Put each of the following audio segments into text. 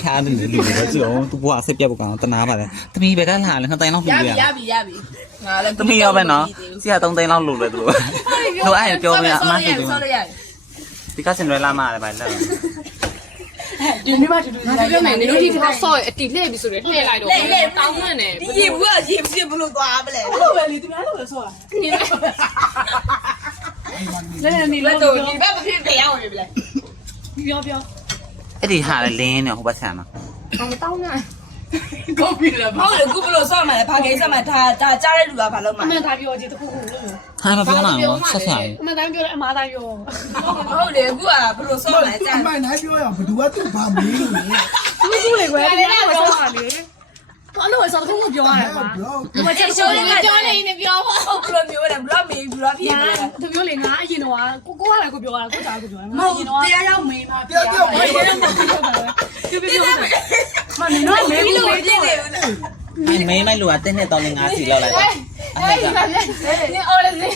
ဖျားနေတယ်လူတွေကြည့်အောင်သူဘွားဆက်ပြတ်ပကောင်တနာပါလေတမီပဲကလာလေ2သိန်းလောက်လူရရပြီငါလည်း တမီရောပဲနော်စီက3သိန်းလောက်လူလေသူတို့အဲ့ပြောပြအမကြီးဒီကစင်ရလာမှာလေဗျာလက်ဒီနေ့မှတူတူပြောမယ်နေတို့ဒီတော့ဆော့အတီလှည့်ပြီဆိုတော့လှည့်လိုက်တော့တောင်းမှန်းတယ်ရေဘူးကရေဖြစ်ဘလို့သွားမလဲဟုတ်ပဲလေဒီများလို့ဆော့လဲနေလို့ဒီဘက်မဖြစ်ပြရအောင်ပြီလေပြောအဲ့ဒီဟာလေလင်းနေဟိုဘက်ဆန်မှာတောင်းမှန်းကိုပြီလားဟုတ်လေခုဘလို့ဆော့မှလဲဘာကိစ္စမှဒါကြားတဲ့လူကဘာလို့မှအမှန်သားပြောကြည့်တခုခုလို့ဟာမပြောနိုင်ဘူးဆက်ဆက်အမှန်သားပြောတယ်အမှားသားပြောဟုတ်လေအခုကဘလို့ဆော့မှကြားအမှန်တိုင်းပြောရအောင်ဘယ်သူကသူ့ဘာမေးလို့လဲသူ့လေကွယ်ဒီကဆော့ပါလေဘာလို့ဆော့တခုခုပြောရတယ်ကွာဒီမှာချိုးလေးကပြောနေနေပြောပါဟုတ်ဘလို့မျိုးလဲဘလို့မေးဘလို့ဖြစ်လဲသူပြောလေငါအရင်တော့ကိုကလည်းကိုပြောတာကိုသားကိုပြောတာမဟုတ်တရားရောက်မေးမှာပြောမေးတယ်မနေတော့မေးလို့ပြည့်နေဘူး မေးမိုက်လူကတင်းနဲ့တောင်းနေ5စီလောက်လိုက်တာအဲ့ဒါနေအော်လေ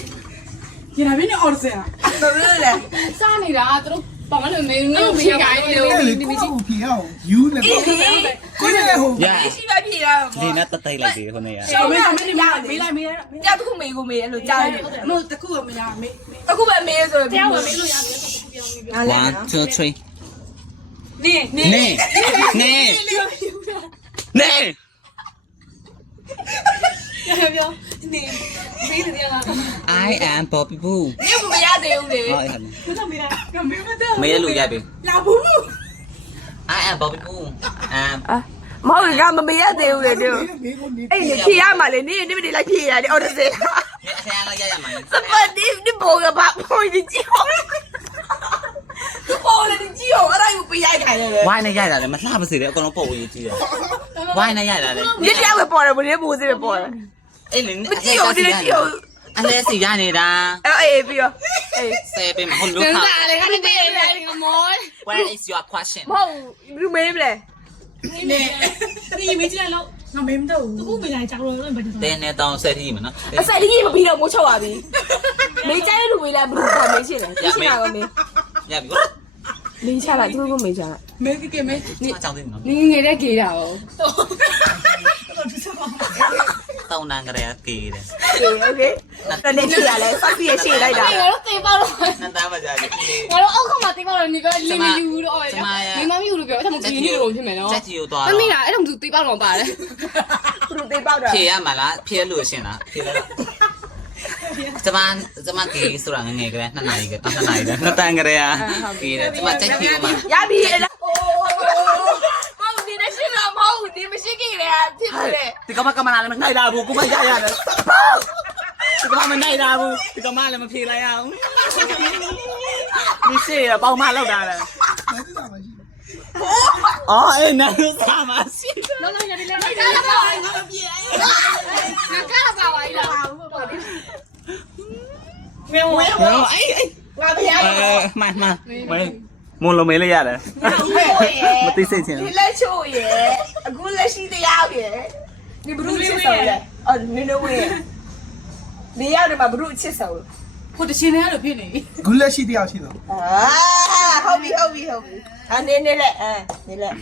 ကျန်တာဘယ်နဲ့အော်စင်ဘလို့လဲ စားနေတာသူတို့ဘာမှမမေးဘူးငါ့ကိုမေးခိုင်းနေလို့ဒီမကြီးဖြေအောင်ယူနေတော့ကိုယ်လည်းဟိုရှိပါပြေတာဒီနဲ့တသိလိုက်သေးခုနေရမေးလိုက်ကြားတခုမေးကိုမေးအဲ့လိုကြားတယ်မဟုတ်တခုကမရမေးတခုပဲမေးဆိုတရားဝင်မေးလို့ရတယ်တခုပြောနေပြီ1 2 3နေ ပြောနေမေးတယ်တရား I am Bobby Boo ဒီမရသေးဘူးလေ ဟုတ်အဲ့ဒါဘယ်တော့မေးတာမေးမတော့မေးလူရပြီလာဘူး I am Bobby Boo မဟုတ်ကမမေးရသေးဘူးလေတို့အဲ့ဒီဖြေရမှာလေနေနေလိုက်ဖြေရတယ်အော်ဒါစေအဆန်လိုက်ရမှာစပတ်ဒီဘောကဘာပေါ်ဒီကြည့်ဟောပေါ်လေကြည့်ဟောအဲ့ဒါကိုပြရိုက်ခိုင်းတယ် ဝိုင်းနဲ့ရိုက်တာလေမလှပါစေတယ်အကုန်လုံးပုတ်ဝေးကြည့်တယ်ဝိုင်းနဲ့ရိုက်တာလေဒီတရားပဲပေါ်တယ်ဘယ်လိုပိုးစေပဲပေါ်တယ်အဲ့လေမကြည့်ဟောဒီကြည့်ဟောအလဲစီရနေတာအေးပြီးရောအေးဆယ်ပေးမဟုတ်လို့ခါ လေခါနေတယ်လေငမော Where is your question မဟုတ်ဘူးမေးမလဲနေဒီမေးကြည့်လို့ငါမေးမတော့ဘူးအခုမေးလိုက်ကြောက်လို့ဘယ်လိုတင်းနဲ့တောင်းဆက်ထီးမနော်အဆက်ကြီးမပြီးတော့မိုးချုပ်ပါပြီမေးကြတဲ့လူမေးလိုက်ဘယ်လိုပေါ်မေးရှင်းလဲရှင်းတာကမေးရပြီမေးချလာသူတို့မေးချလာမေးကမေး你讲对吗？你ငယ်တဲ့ကေတာ哦တောင်းနံကြရကေတယ်โอเคတနေ့ဖြေရလဲစောက်ပြည့်ရှေ့လိုက်တာငါတို့တေးပေါလို့နန်းသားမကြတယ်ငါတို့အောက်ခမတေးပေါလို့နေကလင်းမယူတော့နေမယူလို့ပြောအဲ့ဒါမှပြင်းနေလို့ဖြစ်မယ်နော်ချက်ကြီးကိုသွားမမီးလားအဲ့ဒါမှသူတေးပေါတော့ပါတယ်ဘယ်လိုတေးပေါတာဖြေရမှာလားဖြေလို့ရှင်လားဖြေလို့ကျမကေဆိုတာငငယ်ကလေး2နာရီက2နာရီက2တန်ကလေးကေတယ်ကျမချက်ကြီးကိုရပြီလားမဟုတ်ဒီနဲ့ရှင်းတော့မဟုတ်ဒီမရှိကြလေဖြစ်တယ်ဒီကမကမလာလည်းမနိုင်တာဘူးကိုမရရတယ်ဒီကမနိုင်တာဘူးဒီကမလည်းမဖြေလိုက်ရအောင်မရှိရပေါင်းမလောက်တာလေအော်အဲ့နားစားမရှိလုံးလုံးရတယ်လေငါကပါပါငါမပြေငါကပါပါလားမေဝဲအေးငါပြရမှန်မွန်လုံးမေးလိုက်ရတယ်မသိစိတ်ချင်းဒီလက်ချို့ရယ်အခုလက်ရှိတရားရယ်ဒီဘုရုချစ်ဆောင်ရယ်အော်နင်းဝဲနေရတယ်မှာဘုရုချစ်ဆောင်ဟိုတရှင်တွေကလို့ဖြစ်နေပြီဂူလက်ရှိတယောက်ရှိတော့ဟုတ်ပြီအနေနဲ့လက်နေလက်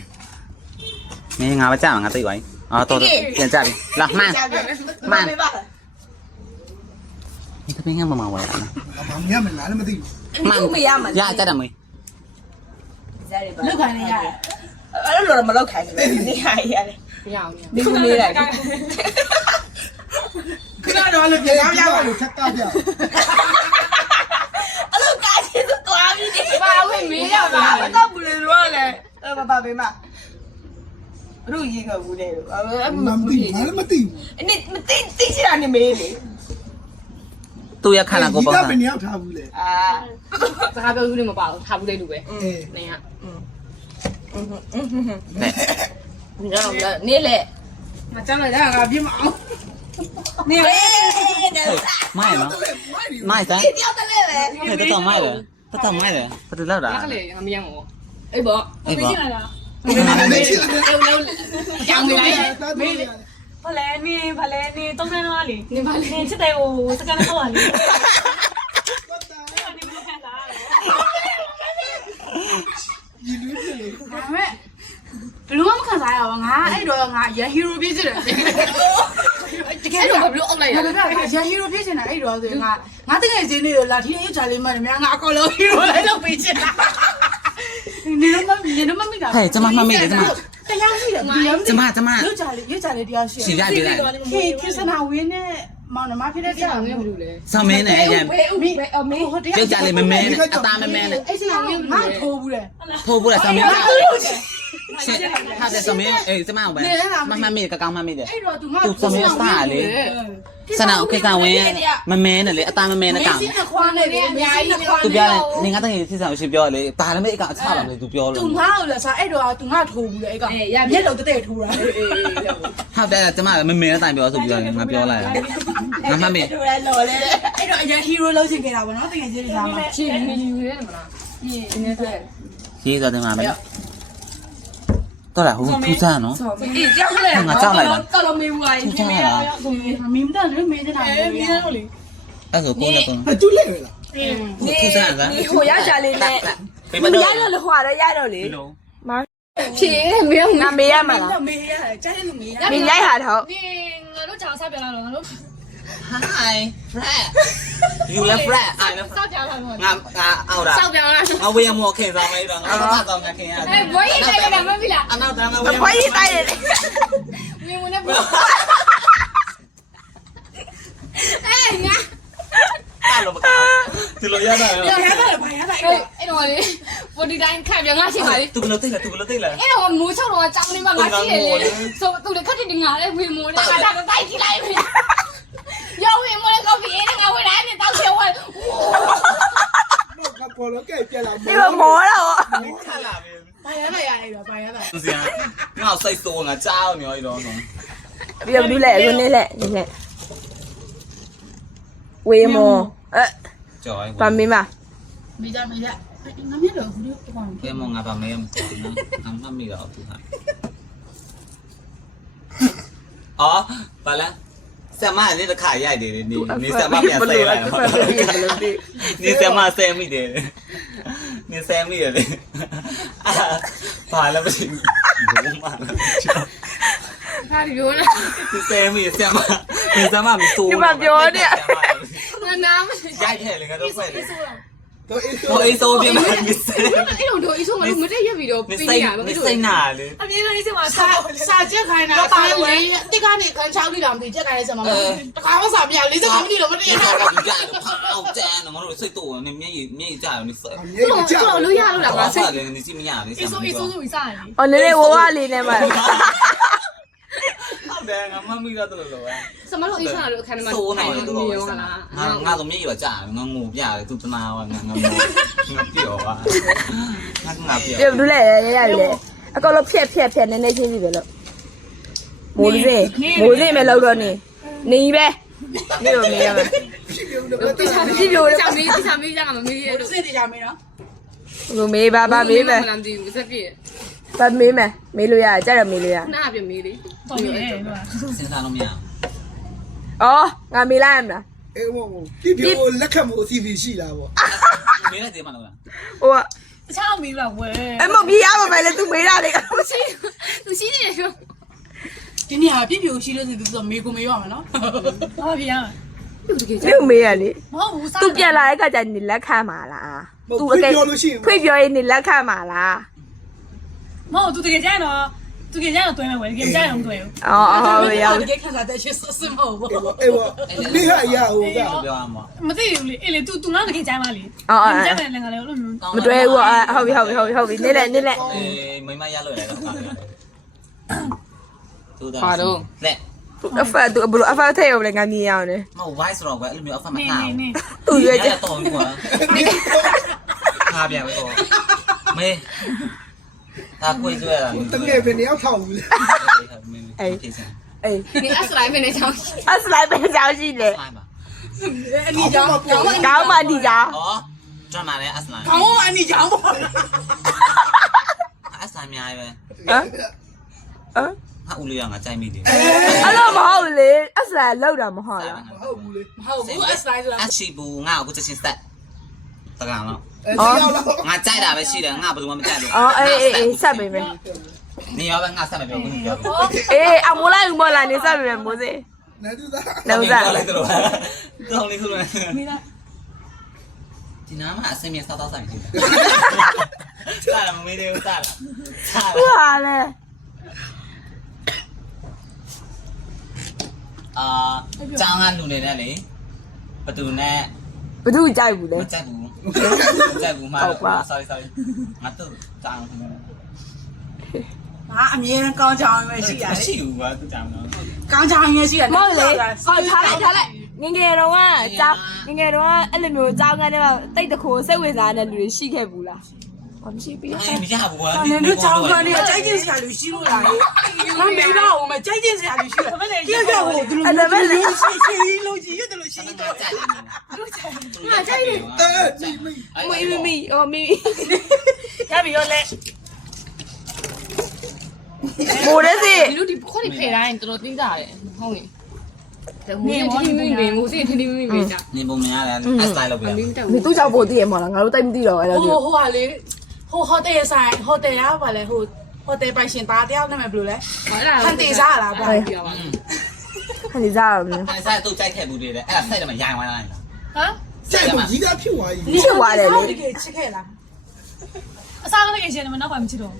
မင်းငါမကြောက်ငါသိပါ යි အော်တော်ပြန်ကြပြီလာမှန်ဒီတပင်းကမမဝဲလားဘာမှမလားလည်းမသိဘူးမှန်မရမှာရကြတယ်မေးလောက်ခိုင်းနေရတယ်အဲ့လိုတော့မလောက်ခိုင်းဘူးနေရတယ်မရအောင်နေဘူးနေလိုက်ခဏတော့လည်းပြန်ရပါလို့ချက်ကားပြအဲ့လိုကားချင်သွားပြီဒီဘာဝင်မေးရပါတော့ဘူးလေတော့လေဘာပေးမဘုရေးခဲ့ဘူးလေမမသိဘာလည်းမသိဘူးအနေမသိချင်တာနေမေးလေသူရခန္ဓာကိုယ်ပေါ့ဒီကဘယ်နေရောက်ထားဘူးလေစကားပြောဘူးလည်းမပါဘူးထားဘူးလေလူပဲနေရနေလေမကြောက်လိုက်တာငါပြမအောင်နေလေမိုင်းနော်မိုင်းစမ်းတယောက်တည်းပဲဟဲ့တော်မိုင်းလေတော်မိုင်းလေဘယ်လိုလောက်တာကလေးငါမရအောင်အေးပေါ့အေးပေါ့လာလုံးကြောင်နေလိုက်မေးဘာလဲနေတုံးနေတော့လေနေဘာလဲချစ်တယ်ဟိုစကန်တော့လေยีลุ้นเลยဒါမဲ့ ဘလို့မခံစားရပါငါအဲ့တော့ငါရဟီရိုပြည့်ချင်တယ်တကယ်တော့ဘလို့အုပ်လိုက်ရရဟီရိုပြည့်ချင်တယ်အဲ့တော့ဆိုငါတကယ်စင်းနေရလာဒီနေ့ချာလေးမှန်များငါအကောလုံးဟီရိုလိုက်လုပ်ပေးချင်တာနေတော့မမိတာ ဟဲ့ကျမမှတ်မိတယ်ကျမ တရားရှိတယ်ကျမရွတ်ကြလေတရားရှိ ရှင်းရပြလိုက် ဟေးခရစနာဝင်းနဲ့မောင်နှမဖြစ်တဲ့တရားငယ်ဘူးလေ ဆောင်းမင်းနဲ့အရင် မေဟိုတရား ကြောက်ကြလေမမဲနဲ့အသားမမဲနဲ့ အဲ့စနာဝင်းငါထိုးဘူးလေ ထိုးဖို့လဲဆောင်းမင်းရှင်းဟာတဲ့ဆောင်းမင်းအေးကျမအောင်ပဲမမိကကောင်းမမိတယ် အဲ့တော့ तू သူဆောင်းမင်းစားလေစနာโอเคကဝင်မမဲနဲ့လေအသားမမဲနဲ့ကောင်း မင်းစခွားနေတယ်အများကြီးခွား သူပြောတယ်နေငါတကယ်စစ်ဆောင်ရှိပြောလေဘာလည်းမအကအချပါလေသူပြောလို့ तू ငါ့ကိုလည်းစားအဲ့တော့ तू ငါထိုးဘူးလေအဲ့ကမျက်လုံးတဲ့ထိုးတာ ဟုတ်တယ်ကျမမမဲနဲ့တိုင်ပြောဆိုပြီးတော့ငါပြောလိုက်ငါမှတ်မိ တို့လည်းလော်လဲ အဲ့တော့အရင်ဟီရိုလုံးချင်ခဲ့တာဗောနော်တကယ်ကြီးစားမှာ ချင်းမီယူရဲမလားဒီနေ့တဲ့ ရေးတော့တယ်မှာမယ်တော့လားဟိုထူးဆန်းနော် အေးကြောက်လဲကောလုံးမေးဝိုင်း ထူးဆန်းလား မင်းတို့လည်းမင်းတဲ့နိုင်မင်းတို့လေ အဲ့ဆိုကိုလည်းတော့ အကျူးလိုက်လား ထူးဆန်းက ဒီဟိုရကြလေးနဲ့မရတော့လေဟွာတော့ရတော့လေမဖြေမင်းငါမေးရမှာလား မေးရတယ်ကြားတယ်လို့မေးရ မင်းရိုက်ဟာတော့ 你我都讲啥表了？我都 Hi Fred You love Fred I love 啥表了？ ငါအော်တာ 啥表了？ ငါဝေးမောခင်ဆောင်မေးတော့ငါဘာတော့ငါခင်ရ 哎，我也在干嘛比了？ အနောက်တန်းငါ မ ဝေး ခွေးတိုက်တယ် 我那不。哎呀！ အဲ့လိုမကောဒီလိုရတာ 白牙的，白牙的。哎，我的，我的单看表我去哪里？ သူဘယ်လိုသိလဲသူဘယ်လိုသိလဲ 哎，我没瞧到我长得嘛，我去的，说都得看见你伢嘞，为么嘞？俺大个带起来没？要为么嘞？搞别的，俺回来你当天我。 တော့ကပေါ်တော့ကဲပြလာ ဒီမှာမောတော့ ခက်လာပြီ 白牙的呀，那个白牙的。 စရာငါစိတ်ဆိုးငါကြောက်နေရောတော့ ပြီးတော့ဘူးလဲအခုနေလဲနေလဲဝေးမောအဲ ကြော် ဗမင်းမ 没家没家，俺们这屋里不光。 ကဲမောငါပါမဲမငါမှတ်မိတော့သူဟာအော်ဘာလဲဆမလေးတစ်ခါရိုက်တယ်နေဆမပြန်ဆဲလိုက်နေဆမဆဲမိတယ်နေဆဲမိတယ်ဘာလဲမသိဘူးဘာမှ 他留了， ဒီဆဲမိဆမနေဆမမစိုး ဒီမှာပြောနေ 我拿不起。 ရိုက်ခဲ့လေကတော့ဖက်တယ် တော့အေး ဟိုအေးစိုးပြမနေဆဲ 哎，我都一说我都没得也比较 နေ 不 စိ 一 တ် 样， နေ 没 စိတ်နာလေ အမြင်လေးစမှာစာချက်ခိုင်းတာစာလေးတိကနေခန်းချောင်းလေးတောင်ဒီချက်ခိုင်းရစမှာတခါမှစာပြ45မိနစ်တော့မတည့်ရ ကြော ဘူး က်ကြတယ်အောက်ကျန်တော့ငါတို့စိတ်တော့နေမျက်ရည်ကြတယ်နေစိတ် မြေကြောက် ကျွန်တော်လို့ရလို့လားငါစိတ် တယ်နေစီမရလေ အဆိုအဆိုဆိုပြီးစားတယ် အော်နေနေဝဝလေးနဲ့မှာ ဟုတ်တယ်ငါမမိတော့တယ်လို့ပဲ စမလို့အစားလို့အခန်းထဲမှာ စိုးနေတယ် နေ တော့ ရောလား ငါတော့မျက်ရည်ကြာငါငိုပြတယ်သူတနာဝငါငါပြောပါငါပြော ပြီးဘူးလဲရရလေအကောလုံးဖြက်နေနေချင်းစီပဲလို့မိုးလေးမဲ့လောက်တော့နေပဲနေတော့နေရမယ် တိချာတိပြိုတိချာမေးကြမှာမမေးရလို့စိတ်တိချာမေးနော် ဘယ်မေးပါမေးမယ် မလမ်းကြည့်ဘူးစက်ပြည့် ဘာမေးမယ်မေးလို့ရကြတော့မေးလို့ရ နားပြမေးလေ တော်ပြီလေဟုတ်လား စဉ်းစားလို့မရ အော်ငါမေးလိုက်ရမလား အေးမောပြပြလက်ခံမှုအစီအစဉ်ရှိလားဗော မင်းလည်းဒီမှာတော့ ဟို တခြားမီးလားဝဲ အဲ့မပြေးရမှာပဲလေ तू မေးတာလေ မရှိသူရှိနေတယ်ပြောဒီနေ့ဟာပြည့်ပြိုရှိလို့ဆိုသူမေးကိုမေးရမှာနော် ဘာပြရမ ပြုတ်တကယ် နေမေးရလေ မဟုတ်ဘူးစား तू ပြန်လာတဲ့ခါကျနေလက်ခံမှာလား သူအပြောလို့ရှိရင် ခွေပြောရင်နေလက်ခံမှာလား မဟုတ်သူတကယ်ကြရင်တော့သူတကယ်ကြရင်တော့တွဲမယ်ဝဲတကယ်ကြရင်တော့တွဲဘူး အော်ရောက် တကယ်ခံစားတဲ့ရှစ်စမဟုတ်ဘူး အေးဗောမိဟာရဟိုက ပြောရမှာ မသိဘူးလေအေးလေ तू ငါတကယ်ကြမ်းပါလေ အော် ကြမ်းတယ်လည်းငါလည်းလို့မျိုး မတွဲဘူးဟုတ်ပြီနေလက် အေးမိမရလို့ရတယ်တော့သူတော့လက် အဖတ်သူဘလို့အဖတ်ထဲရောလေငါမြင်ရအောင်လေ မဟုတ် wise တော့ကွယ်အဲ့လိုမျိုးအဖမ နေ နာ နေနေ သူရွေးချက် တော့ကွာခါပြန်တော့မေးဒါကိုကျွဲတာ တကယ်ပဲနေရောက်ထောက်ဘူးလေ အေး 你二十来分的奖， အစလိုက်ပဲကြောက်ရှိလေ ဆိုင်ပါ 你奖，奖我 ကောင်းပါဒီကြောင် ဩကျွန်မလည်းအစလိုင်း 奖我你奖我， အစလိုင်းများပဲ ဟမ်ဟမ် ဟာဦးလေးကငါကြိုက်မိတယ် အဲ့လိုမဟုတ်လေအစလိုက်လောက်တာမဟုတ်လား ဟုတ်ဘူးလေ 好，我二十来是吧？အရှိဘူးငါ့ကိုချက်ချင်းဆက်တကောင်တော့ ငါကြိုက်တာပဲရှိတယ်ငါဘယ်သူမှမကြိုက်ဘူး အော်အေးဆက်ပေးမယ် နေရောပဲငါဆက်မပြောဘူးပြော အေးအမိုးလိုက်ဦးမလားနေဆက်ပေးမယ်မိုးစေ နေတူသား လုံးစား လိုက်တော့တောင်းလေးဆိုလို့ဒီနားမှာအစင်မြေစောက်တော့ဆိုင်ရှိတယ်စားရမမေးသေးဘူးစားလားစား ဟုတ်ပါလေ ကျောင်းကလူနေတဲ့လေဘသူနဲ့ ဘသူကြိုက်ဘူးလဲ မကြိုက်ဘူးမကြိုက်ဘူးမှာ sorry ငါတို့ကျောင်း ငါအမြဲကောင်းချောင်းပဲရှိရတယ် ရှိဘူးကွာသူကျောင်းတော့ ကောင်းချောင်းပဲရှိရတယ် မဟုတ်လေအော်ထားလိုက်ငငယ်တော့ကကြောင်းငငယ်တော့အဲ့လိုမျိုးကြောင်းကနေတော့တိတ်တခိုစိတ်ဝင်စားတဲ့လူတွေရှိခဲ့ဘူးလားဘာမရှိပြီ မရဘူးကွာ နင်တို့ချောင်းကနေကြိုက်ကျင်စရာလူရှိလို့လားငါမေးတော့မကြိုက်ကျင်စရာလူရှိတယ်ပြောဟိုဒီလိုရှိလို့ကြည့်ရတယ်လို့ရှိတယ် ကြိုက်တယ် ငါကြိုက်တယ် မီအော်မီ ရပြီရောလဲ မိုးရစီ ဒီလိုဒီခေါင်းနေဖယ်တိုင်းတော်တော်သိတာတယ်ဟုတ်နေတယ်ငိုနေထိမိမိငိုစီထိမိမိကြ နေပုံများတယ် style လုပ်ပြ မင်းတက် ဒီသူ့ကြောင့်ပို့တည်ရမှာလားငါတို့တိတ်မသိတော့အဲ့လို ဟိုဟာလေဟိုဟိုတယ်ဆိုင်ဟိုတယ်ရပါလေဟိုဟိုတယ်ပိုင်ရှင်သားတယောက်နာမည်ဘယ်လိုလဲ အဲ့ဒါ ဟန်တေစားလားဗျာ ပြောပါ ခဏစားရမယ် အဲစားသူကြိုက်ခဲ့ဘူးလေအဲ့ဒါဆိုင်တယ်မှာရိုင်သွားလိုက်လား ဟမ် စိုက်ကိုကြီးကဖြစ်သွားပြီ ချစ်သွားတယ်လေ တကယ်ချစ်ခဲ့လား အစားလည်းရှင်တယ်မနောက်ပိုင်းမချစ်တော့ ဟာ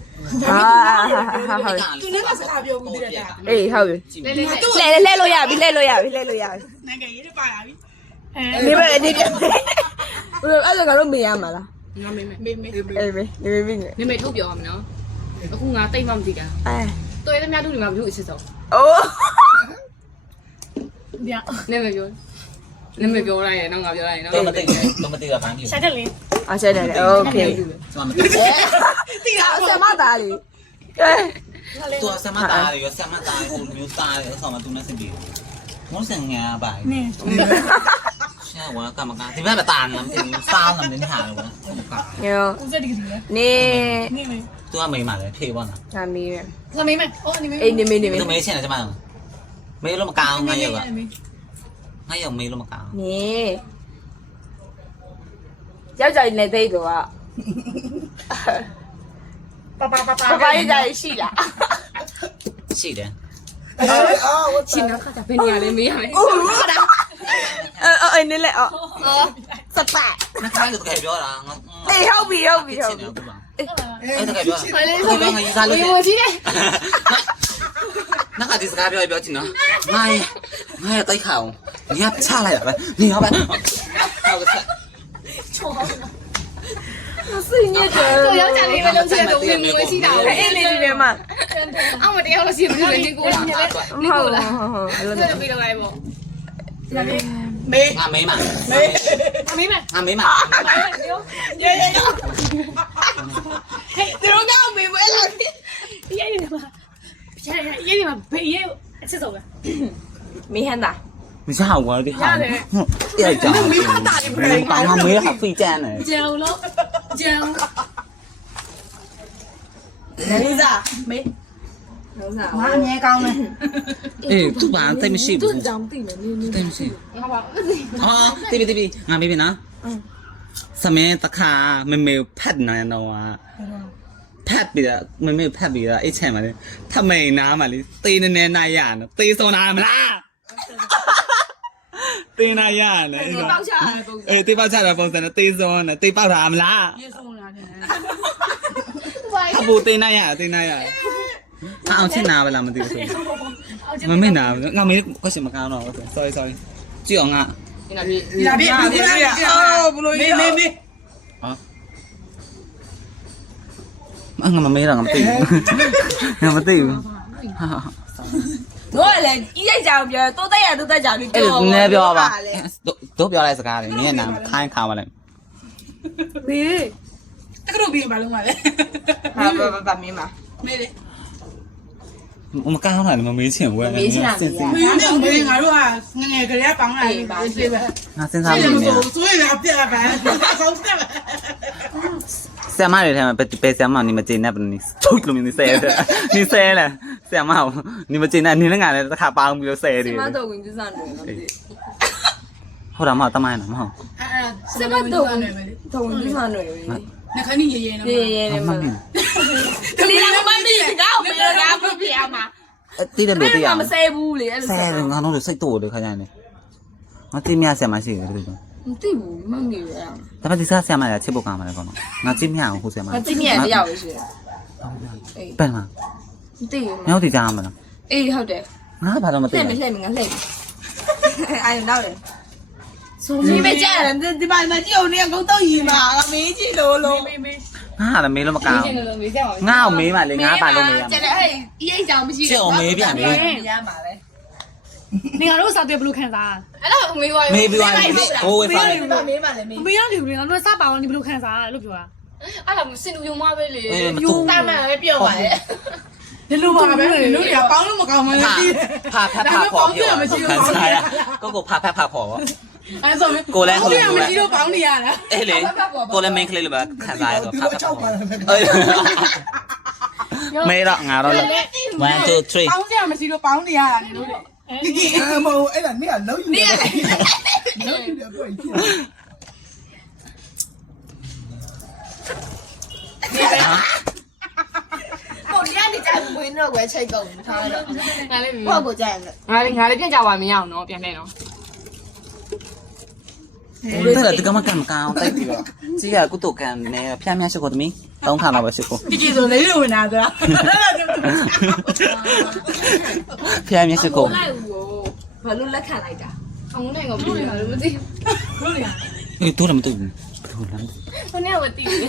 ဟုတ် သူနဲ့ကစကားပြောဘူးတည်းတာ အေးဟုတ်ပြီ လေလေ လဲလို့ရပြီလဲလို့ရပြီ နိုင်ငံရေးပါလာပြီ နေပါနေပြဘယ်အဲ့ဒါကတော့မေးရမှာလား ငါမေမေ မေမေ အေးမေးနေမေး မေမေထုတ်ပြောရမယ်နော်အခုငါတိတ်မှမသိတာ အဲ တော်ရတဲ့များလူတွေမှာဘလို့အစ်စော အိုး ဗျာ နေမေပြောနေမေပြောလိုက်ရနော်ငါပြောလိုက်ရနော် တော့မသိဘူးတော့မသိတာဘာမှမ ရှာချက်လေး အားချက်တယ်โอเค ကျွန်မမသိ တိတာဆမသားလေးအဲ သူဆမတာရဆမတာဟိုမျိုးစားရဆောင်းမသူနဲ့စင်ပြီမောစင်ငါပါ နင်း ရှာဝါကမကဒီဘက်မတန်လားမသိဘူးစားလားမသိဟာလို့ကွာ ရော ဦးစက်ဒီကလေး နေ နင်းမေ သူကမိမလည်းဖြေပါလား ဟာမီးရ သမီးမေအော်နင်းမေ အေးနေမေးနေမေး သူမေးချင်တယ်ကျမမေးလို့မကောင်းငါရောကငါရောမေးလို့မကောင်း နေယောက်ျားနဲ့တိတ်တော့ ပါပါပပရကြရှိလား ရှိတယ် ရှင်နောက်ခါကျဘယ်နေရာလဲမေးရမယ် ဟုတ်လားအဲ့နေလေအော်စပတ် နှခိုင်းလို့တကယ်ပြောတာငါ အေးဟုတ်ပြီ ချင်တယ်ကူပါအဲ့တကယ်ပြောတာငါယူစားလို့ မေမိုကြီးတယ် ငါကဒီစကားပြောချင်နော်ငါရတိုက်ခါအောင်你要下来了呗？你要不然，还有个菜。 စိတ်ညစ်တယ် တော်ရောက်ကြလေးပဲလုံးချင်တော့ဝင်ဝင်ရှိတာပဲ အေးလေးဒီမှာ အော်မတရားလို့ရှိရင်ဘယ်လိုလဲကိုလား ဟုတ်ဟုတ်အဲ့လို ဆက်ပြီးတော့လိုက်ပေါ့ မေ 俺没嘛， သမီးမေ 俺没嘛。 ရေရေ ဒီတော့ကောင်းပြီပဲလား ရေးနေမှာရေးနေမှာဘေးရေးအချစ်ဆုံးပဲ မင်းဟန်တာ 你下午的好，要讲。没看大的不是？刚刚没好费劲呢。 ကြောင်လို့ကြောင် နေစား မေ လုံးစား ငါအမြဲကောင်းတယ် 哎，都把对没戏不？ကြောင်သိမယ်နင်းနင်း 对没戏。 ငါပါ 哦，对比对比，俺没比呢。上面打卡没有拍呢，喏啊。拍比的，没有拍比的，一千嘛的，他没拿嘛的，对的那那样的，对手拿嘛啦。对那样的，哎，对爆炸的风声的，对手呢，对爆他们啦。 ရေဆုံးလာတယ် 他不对那样，对那样。他เอา去拿ไป了嘛，对不对？มันไม่拿เราไม่ก็สิมาก้าวเนาะ sorry ကြည့်အောင်ငါ ဒီနာပြီး လာပြီဘူးလားအော်ဘလို့မေမေမေ ငါမမေးတော့ငါမသိဘူးငါမသိဘူးဟာ တို့လည်းဤရိုက်ကြအောင်ပြောတိုးတက်ရတိုးတက်ကြပြီး အဲ့ဒါနည်းပြောပါတို့ပြောလိုက်စကားလေးနင်းနာခိုင်းခါပါလိုက် ဘေး တကယ်လို့ပြီးပါလုံးပါလေ ဟာမင်းပါ မေလေ မကောင်းတာမမေးချင်ဘူး မင်းနဲ့မေငါတို့ကငငယ်ကလေးပေါင်းလာပြီပါစေပဲ ငါစဉ်းစားလို့နေ 所以要变了呗好变了 ဆရာမတွေထဲမှာပဲဆရာမနေမကျေနပ်ဘူးနေချုပ်လို့နေဆဲတယ်နေဆဲလားဆရာမနေမကျေနပ်နေလည်းငါလည်းတစ်ခါပေါင်းပြီးတော့ဆဲတယ် မတော့ဝင်ကြစမ်းတယ် ဟ ဟုတ်တယ်မဟုတ်တမိုင်းနော်မဟုတ် စမတုံတုံဒီမှာနေ နှခမ်းကြီးရဲရဲနော် ရေရဲမ မသိ ကလေးကမသိဘူးကောင်းပြီတော့ငါပြပြမှာ တိတယ်လို့တိရ မဆဲဘူးလေအဲ့လို ဆဲငါတို့စိတ်တော့လေခါကြတယ်ငါတိမြဆရာမရှိတယ်တူတူ မသိဘူးမငယ်ရအောင် ဒါပေမဲ့ဒီစားဆရာမလည်းချစ်ဖို့ကောင်းပါလေကောနော်ငါကြည့်မြအောင်ဟိုဆရာမ ငါကြည့်မြတယောက်ပဲရှိတယ် ပန်လား မသိဘူး မြောက်တိကြားမှာလား အေးဟုတ်တယ် ငါဘာလို့မသိ လှည့်မ လဲ လှည့်မငါလှည့်အာရုံတော့တယ်ဆိုမီးမကြတယ်ဒီမှာမကြည့်အောင်နေအကုန်တော့ရီမှာမေးကြည့်လို့လို့ မေးမေး ငါလည်းမေးလို့မကောင်း ရှင်းလို့မေးကြအောင် ငါ့ကိုမေးမှလေငါဘာလို့မေးရမ ကျ လဲ တယ်အဲ့အေးကြောင်မရှိ ချစ်အောင်မေးပြန်လေ ရမှာပဲ နေငါတို့စာတွေ့ဘလို့ခံစား အဲ့တော့မေးသွား မေးပြီးသွားပြီဟိုဝေးဖားတယ် မေးပါလေမေး မေးရတယ်ငါတို့စပါအောင်ဒီဘလို့ခံစားလို့ပြောတာ အဲ့ဒါစင်တူယုံမပဲလေ မတူ တာမှပဲပြောပါလေ ဒီလိုပါပဲလူတွေကပေါင်းလို့မကောင်းမလို့ပြီး ဖာဖော်ပြောကိုဖာဖော်ပေါ့ အဲ့ဆိုမရှိတော့ပေါင်းနေရတာ အဲ့လေကိုလည်း main ကလေးလိုပဲခံစားရတော့ဖာဖော်ပေါ့မေးတော့ငါတော့1 2 3 ပေါင်းစရာမရှိတော့ပေါင်းနေရတာလို့ မဟုတ်အဲ့ဒါနေကလုံးယူတယ်လုံးယူတယ်ပြောကြည့် ကိုရနေကြမွေးတော့ကွယ်ချိတ်ကုန်ထားတော့ ငါလည်း ဟုတ်ကိုကြရင် ငါလည်းပြန်ကြပါမရအောင်နော်ပြန်နေနော် တဲ့ဒီကမကန်ကောင်းတိုက်ပြီးတော့ကြီးကကုတုကန်နေဖျားများရှိကိုသမီး3ခါတော့ပဲရှိကို ဒီဆိုလေးလိုဝင်လာသလား ဖျားများရှိကို လိုက်ဘူး ဘာလို့လက်ခံလိုက်တာ အောင်နိုင်ကိုပြီးလာလို့မသိ အေးတို့လည်းမတူဘူးတို့လည်း ဘူးနေ့ကမသိဘူး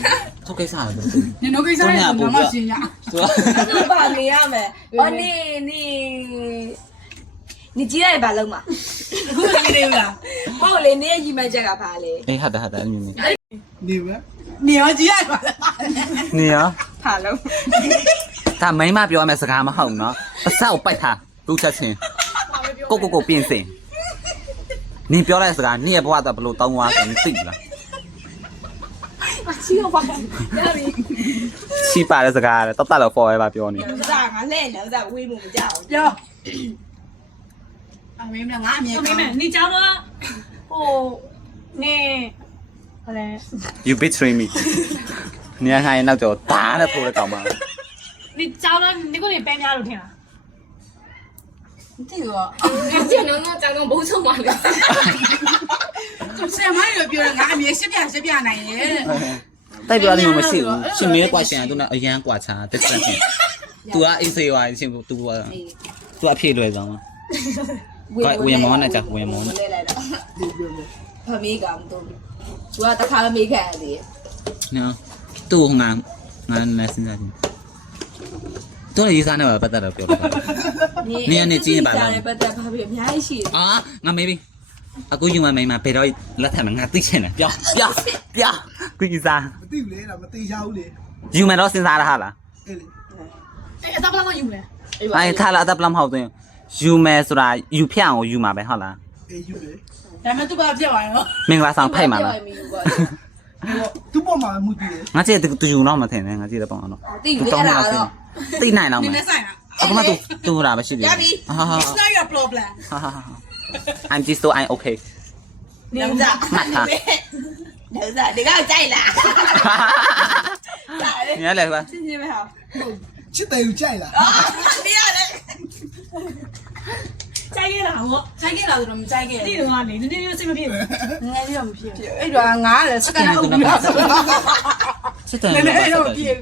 သူကိစ္စလည်းမတူ နင်တို့ကိစ္စနဲ့ဘာမှရှင်းရ သူ အဲ့ဒါပါနေရမယ်အော်နေကြီးရတယ်ဘာလုံးမှာ အခုနေနေလား မဟုတ်လေနေရီမချက်ကဘာလဲ အေးဟာတာဟာတာအမြင်နေ နေပဲ နေရောကြည့်ရပါလား နေရ ဘာလုံး ဒါမိမပြောမယ်စကားမဟုတ်နော်အဆောက်ပိုက်ထားလူချက်ချင်းကိုပြင်စင်နင်ပြောတဲ့စကားနင်ရဲ့ဘဝတော့ဘလို့တောင်းသွားတယ်သိလား ချီရောပါ ချီပါတဲ့စကားတော့တတ်တော့ forever ပြောနေ ဥစားငါလှဲ့နေဥစားဝေးမှုမကြောက် ပြောအမေမငါအမြဲ မေးမယ်နေကြောင်းတော့ဟိုနေဟိုလေ You betray me နေရာခိုင်းနောက်ကျော်ဒါနဲ့ဖိုးတဲ့ကောင်မ နေကြောင်းတော့နေကိုနေပဲများလို့ထင်လား တိရော ကျန်တော့ကြောင်တော့ဘုံဆုံးပါလေ ဆရာမကြီးပြောငါအမြဲရှစ်ပြနိုင်ရဲ့ တိုက်ပြောလို့မရှိဘူးရှင်မေးကွာရှင်ကသူကအရန်ကွာချာတက်ချက်ချင်း तू ကအေးစေးပါရှင် तू ကအဖြေလွယ်ဆောင်ဝင်မောနဲ့ကြာဝင်မောနဲ့ လဲလိုက်တော့ဖမေးကောင်တော့သူကတခါမေးခဲ့ရတယ် နော်သူ့ငါနဲ့စဉ်းစားကြည့်တော့ရေးစားနေပါပတ်သက်တော့ပြောပြပါပတ်သက်ဖားပြီးအများကြီးရှိတယ် အာငါမေးပြီအခုယူမမိန်မှာဘယ်တော့လက်ထပ်မှာငါသိချင်တယ်ပြောကုကြီးစား မသိဘူးလေဒါမသိချဘူးလေ ယူမယ်တော့စဉ်းစားရဟာလား အေးလေ အဲ့အတော့ဘလောက်ယူမလဲ အဲ့ထားလာအပ်ပလမ်ဟုတ်တယ်ယူမယ်ဆိုတာယူဖြတ်အောင်ယူမှာပဲဟုတ်လား အေးယူလေ ဒါမှသူကပြတ်သွားရော မင်္ဂလာဆောင်ဖိုက်မှာလား သူ့ပေါ်မှာမှုကြည့်တယ် ငါကြည့်တူယူတော့မထင်နဲ့ငါကြည့်တဲ့ပုံအောင်တော့ တိပြီအဲ့ဒါတော့ သိနိုင်တော့ န မှာ င်းနဲ့ဆိုင်လား အခုမှတူတာပဲရှိသေးတယ်ဟာ It's not your problem I'm just so I'm okay နေဥစားနေဥစားဒီကောင်ကြိုက်လား ညလဲပါ ချင်းချင်းပဲဟာ ချစ်တယ်ယူကြိုက်လား နေရတယ် ကြိုက်ရတာဟော ဆိုင်ကလာတော့မဆိုင်ခဲ့ ဒီတော့ကနေနည်းနည်းစိတ်မပြေဘူး ငယ်လေးတော့မဖြစ်ဘူးအဲ့တော့ငါလည်းစကန်ဟုတ်ပြီလား စစ်တယ် နည်းနည်းတော့မဖြစ်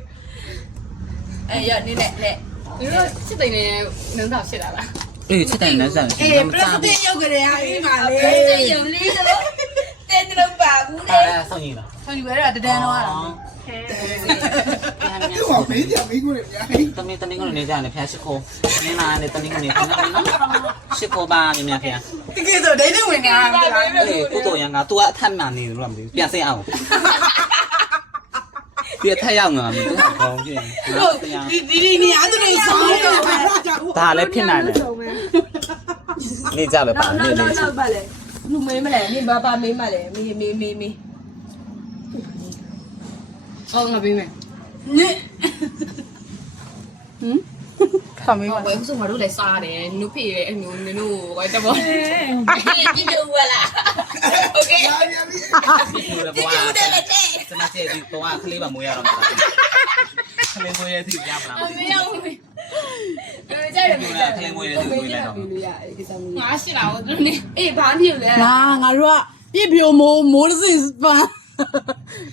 အဲ့ရနေနဲ့နဲ့ ဒီတော့စစ်တိန်နဲ့နန်းတော့ဖြစ်လာလား အေးစစ်တယ်နဲ့ဆန် အေး president ရောက်ကြတယ်ဟာအေးပါလေ တေးရုံလေးတော့တဲတလုံးပါဘူးလေ အဲ့ဆောင်းကြီးလား ဆိုဒီဘဲတော့တဒန်းတော့ရတာ သူ့ကမေးကြမေးကိုလည်းများဟိ တမင်းတနင်္ဂနွေနေ့ကျရင်ဖျားရှိခိုးနင်းလာနဲ့တနင်္ဂနွေနေ့ရှိခိုးပါမြင်ဖျား တကယ်ဆိုဒိတ်ဝင်နေတာ အေးကိုတော်ရန်က तू အထက်မှန်နေလို့မသိဘူးပြန်စိအောင်ပြထက်ရောက်ငါမင်း तू ကောင်းပြင် ဒီနေရာသူတွေဆောင်းတော့ ဒါလည်းဖြစ်နိုင်တယ်နေကြပဲပါ နောက် နေ နောက် နေ နောက်ပါလေလူမေးမလဲနေဘာမေးမလဲမေး အော်ငါပေးမယ် နိခမေး ဟော ပါ ဝယ်ဆိုငါတို့လည်းစားတယ်နုဖေရဲ့အမျိုးနင်တို့ဟိုတက်ပေါ် ကြည့်လို့ဝလာ โอเค လာပြန်ပြီ ဒီလိုဘွားစမကျဲဒီတော့ခလေးပါမွေးရတော့မှာခလေးမွေးရသည်ရမလား 没有， ကြိုက်တယ် ဒီလိုခလေးမွေးရသည်မွေးလိုက်တော့ လို့ရတယ်ဒီဆောင် 我洗了，我这里。 အေးဘာဖြစ်လဲ ငါတို့ကပြပြမိုးတစ်စိပန်း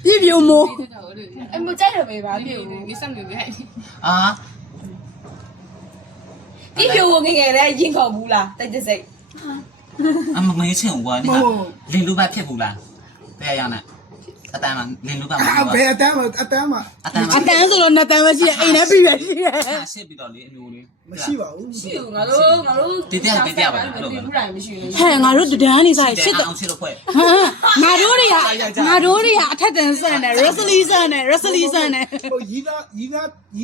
ပြပြမိုး အမကြိုက်တယ်ပဲဘာဖြစ်လဲ 你上面有个。 အာ ဒီပြိုငယ်ငယ်လေးရင်ခေါ်ဘူးလားတိတ်တစိတ် အမမေးချင်ဘူးကွာဒီကလင်းလူပါဖြစ်ဘူးလားတဲ့ရောက်နေအတန်းမှာလင်းလူပါမ အ ဖြစ်ဘူး ဘယ်အတန်းမှာအတန်းမှာ အတန်း အတန်းဆိုတော့နှစ်တန်းပဲရှိတယ်အိမ်ထဲပြပြရှိတယ် ရှစ်ပြီးတော့လေအမျိုးလေး မရှိပါဘူး ရှိငါတို့ တည်ပါအဲ့လိုပဲ ဘူးတိုင်းမရှိဘူး ဟဲ့ငါတို့တန်းနေစားရှစ်တော့ အောင်ချစ်လို့ဖွဲ့ ငါတို့တွေကအထက်တန်းဆန်တယ် Wesley ဆန်တယ် Wesley ဆန်တယ် ဟိုရီ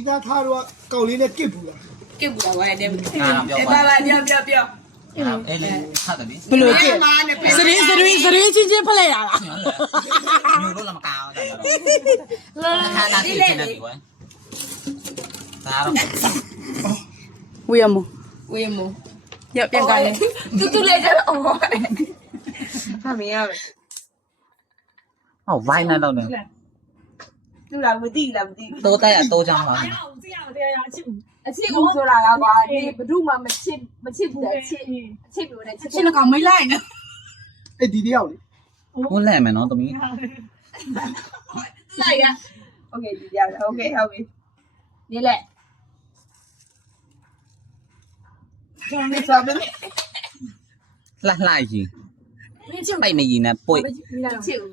သားထားတော့ကောက်လေးနဲ့ကစ်ဘူးလား ကစ်ဘူးလားဝိုင်းတယ်ဘာလာပြော အဲ့လေဟာတယ် ဘလို့ကြည့် မားနဲ့ပဲ စရင်းချင်းဖလက်ရလား မျိုးလို့မကောင်းတယ်အခါနာကြည့်နေတယ်ကွာဒါတော့ ဝေးရမို့ ဝေးမို့ ရပြန်ကြတယ် တူလေးကြတော့အော်ဟာမင်းရမယ် ဟောဝိုင်းနေတော့နေ တူလားမသိလားမသိ တိုးတက်ရတိုးချောင်းပါ 这样这样去。 အချစ်ကိုဆိုတာကကွာဒီဘဒုမှမချစ်ဘူးတဲ့အချစ်မျိုးနဲ့ချစ် ချင်းကောင်မိလိုက်နေ အဲ့ဒီတယောက်လေ ဘုန်းလဲမယ်နော်သမီး လိုက်ရโอเคဒီရโอเคဟုတ်ပြီနေလက်ကျွန်တော်ဆောက်မယ် လှလှကြီးပိုက်မကြီးနဲ့ပွိတ် ချစ်ဦး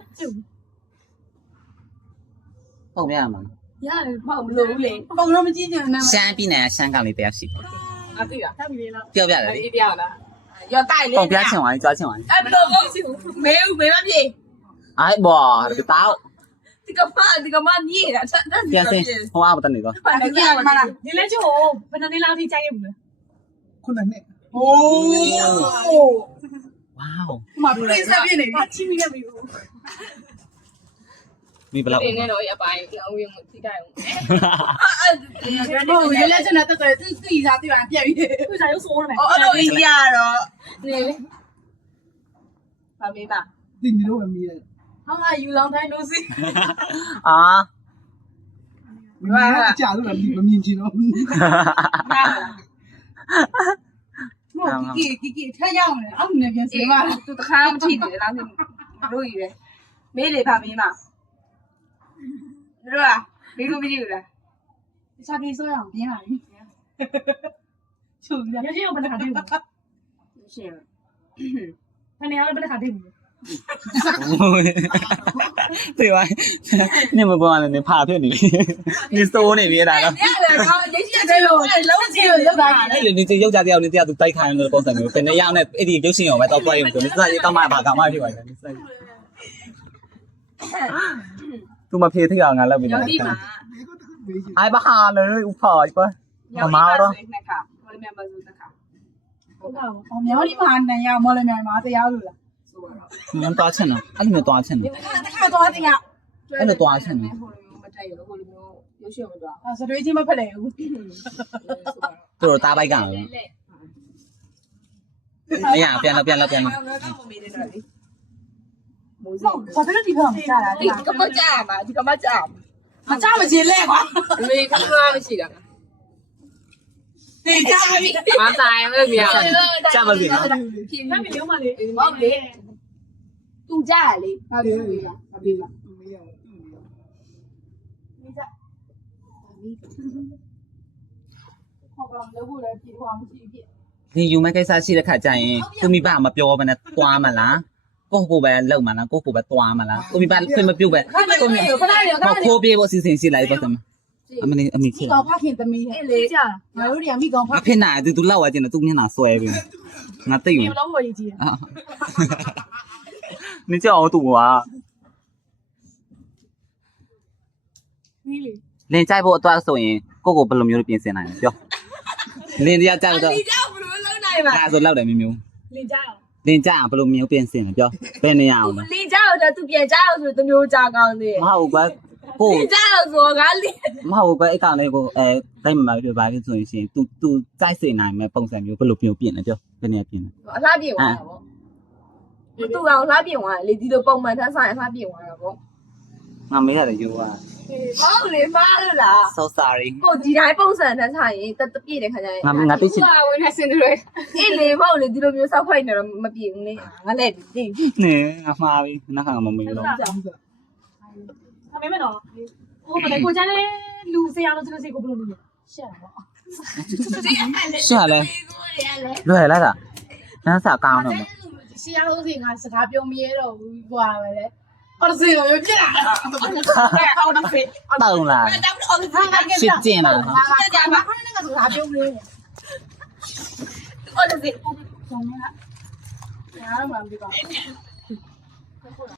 ပုံရမှာ မဟုတ်လို့လေ ပုံတော့မကြည့်ကြနဲ့ ရှမ်းပြည်နယ်ရှမ်းကောင်လေးတယောက်ရှိတယ် အသိလား ပြောပြတယ်လေ ဒီတရားလားရောတိုက်လေ ပုံပြချင်ဝိုင်းကြားချင်ဝိုင်း အဲ့ဘလို့ကောချစ်ဦးမေးဦးမေးမပြေ အိုက်ဘောဒီတောက် ဒီကမမြည်တာတက် ပြန်စင်ဟိုအားမတနေတော့ ပါနေကြမှာလား 你来就不能你老弟加油不？ ခုနနဲ့ โอ้ ဝေါ မပရိသတ်ပြနေပြီ 亲密的比如。 မိဘလောက် 对，那种也白，我用自己用。 ဟုတ်ရလက်ချင်တဲ့တက်သူစီစားပြပြန်ပြီ 为啥又说了没？ အဲ့လိုကြီးရတော့နေလေပါမေးပါ ဒီနေလို့မီးတယ် ဟာငါယူလောင်တိုင်းလို့စီ အာ မင်းကကြာလို့မမြင်ချင်တော့ ပါလား မဟုတ်ကီထက်ရောက်နေအောက်နေပြန်စီမ သူတခါမထိတယ်လားတို့ကြီးပဲမေးလေပါမေးပါတို့ကမေးလို့မကြည့်ဘူးလား တခြားပြေးဆိုရအောင်ပြင်းပါပြီချုပ်ရ 有些又不能卡对不？ ရှင်း 他那样不能卡对不？ 对吧你မပေါ်လာနေဖာဖြစ်နေပြီနေစိုးနေပြီအဲ့ဒါတော့ ရတယ်ကောရရှိတယ်လို့အဲ့လုံးကြည့်လို့ရောက်တာ အဲ့လေနေယောက်ျားတယောက်နေတယောက်သူတိုက်ခိုင်းလို့ပုံစံမျိုးဘယ်နဲ့ရောက်နေအဲ့ဒီရုပ်ရှင်ရောပဲတော့ပွားရုံဆိုနေစရေးတော့မှဘာကမှဖြစ်ပါလဲသူမဖြေထအောင်ငါလောက်ပြီ ရောဒီမှာ အိုင်ဘာဟာလေဥဖော်ပါအမားတော့ နှစ်ခါဘောလမြန်ပါစုတစ်ခါ 不靠。 အော်မြောင်းဒီမှာနန်ရမော်လမြိုင်မှာတရားလို့လား ဆိုတော့ မင်းသွားချင်တော့အဲ့လိုမျိုးသွားချင်တယ် တခါတော့တရား အဲ့လိုသွားချင်တယ် ဟိုလိုမျိုးမတိုက်ရဟိုလိုမျိုးရုပ်ရှင်မတော် စတွေးချင်းမဖက်လေဘူး ဆိုတော့ သူတို့တားပိုက်ကရောအေးရပြန်လာ ကောင်းမမေးနေတော့လေမိုးစိ ဘာဖြစ်လို့ဒီဘက်မှာကြားတာ ဒီကမကြာမှာဒီကမကြာ မကြားမချင်းလဲကွာ 没看到မရှိတာ တေးကြားပြီ မဆိုင်လို့ပြရ ကြပါစေနော် ဖြစ် 那没有嘛嘞？ ဟုတ်လေသူကြာလေဘာပြောလဲဘာပြောလဲ ဟောကောင်လို့လည်းပြေသွားမရှိဖြစ် ဒီယူမဲ့ကိစ္စရှိတဲ့ခါကျရင်ကိုမိဘမပြောဘဲနဲ့တွားမလားကိုပဲလုံမလားကိုပဲတွားမလားကိုမိဘခွင့်မပြုတ်ပဲကိုမိဘခိုးပြေဖို့စီစဉ်ရှိလိုက်ပါစမ်းအမနီအမိချ ဒီ စ် ကောင်ဖခင်သမီး အဲ့လေ 假。 ငါတို့တွေကမိကောင်ဖ အဖေနာသူလောက်ဝကျင်တော့သူမျက်နှာဆွဲပြီငါသိပြီ 你老婆一姐。 你叫我赌啊你嘞？ လင်ကြိုက်ဖို့အတွက်ဆိုရင်ကိုဘယ်လိုမျိုးပြင်ဆင်နိုင်လဲပြောလင်တရားကြိုက်တော့ ဒီကြောက်ဘယ်လိုလုပ်နိုင်ပါ ဒါဆိုလောက်တယ်မျိုး 你家哦。 လင်ကြဘယ်လိုမျိုးပြင်ဆင်လဲပြောဘယ်နေရအောင်လဲ လင်းကြောက်တော့သူပြန်ကြောက်ဆိုတမျိုးကြောက်ကောင်းသေး မဟုတ်ကွာကို လင်းကြောက်ဆိုငါလင်း မဟုတ်ကွာအဲ့ကောင်လေးကိုတိုက်မမပြပါဘူးဆိုရင် तू ကြိုက်စေနိုင်မဲ့ပုံစံမျိုးဘယ်လိုမျိုးပြင်လဲပြောဘယ်နေပြင်လဲ အလားပြေသွားတာပေါ့ သူ့အောင်လှပြင်သွားလေဒီလိုပုံမှန်ထမ်းဆိုင်လှပြင်သွားတာပေါ့ ငါမေးရတယ်ယူอ่ะ ဟုတ်လေမားလို့လား so sorry ကိုဒီတိုင်းပုံစံထမ်းဆိုင်ရင်တပြည့်တဲ့ခါကျရင် ငါသိချင် ဟာဝင်နေစင်တွေ အေးလေမဟုတ်လေဒီလိုမျိုးစောက်ဖိုက်နေတော့မပြေဘူးလေငါလည်းဒီ နေငါမှားပြီနားခါမမေးတော့ အမေမနော်ဟိုမနေ့ကိုကျန်းလေလူဆရာလို့ကျွန်တော်စီကိုဘလို့လုပ်ရှက်ပါ ရှာလဲလွယ်လားဒါနန်းစာကောင်းတော့ ရှေ့ရလို့စီငါစကားပြောမရဲတော့ဘူးကွာပဲလေအော်စီရောပြစ်လာအော်တော့စီ တောင်းလား အော်စီငါက ရှစ်ကျင်လား ငါကဘာခဏနဲ့ကစကားပြောမလဲအော်တော့စီကျောင်းကညာမှမပြီးပါဘူး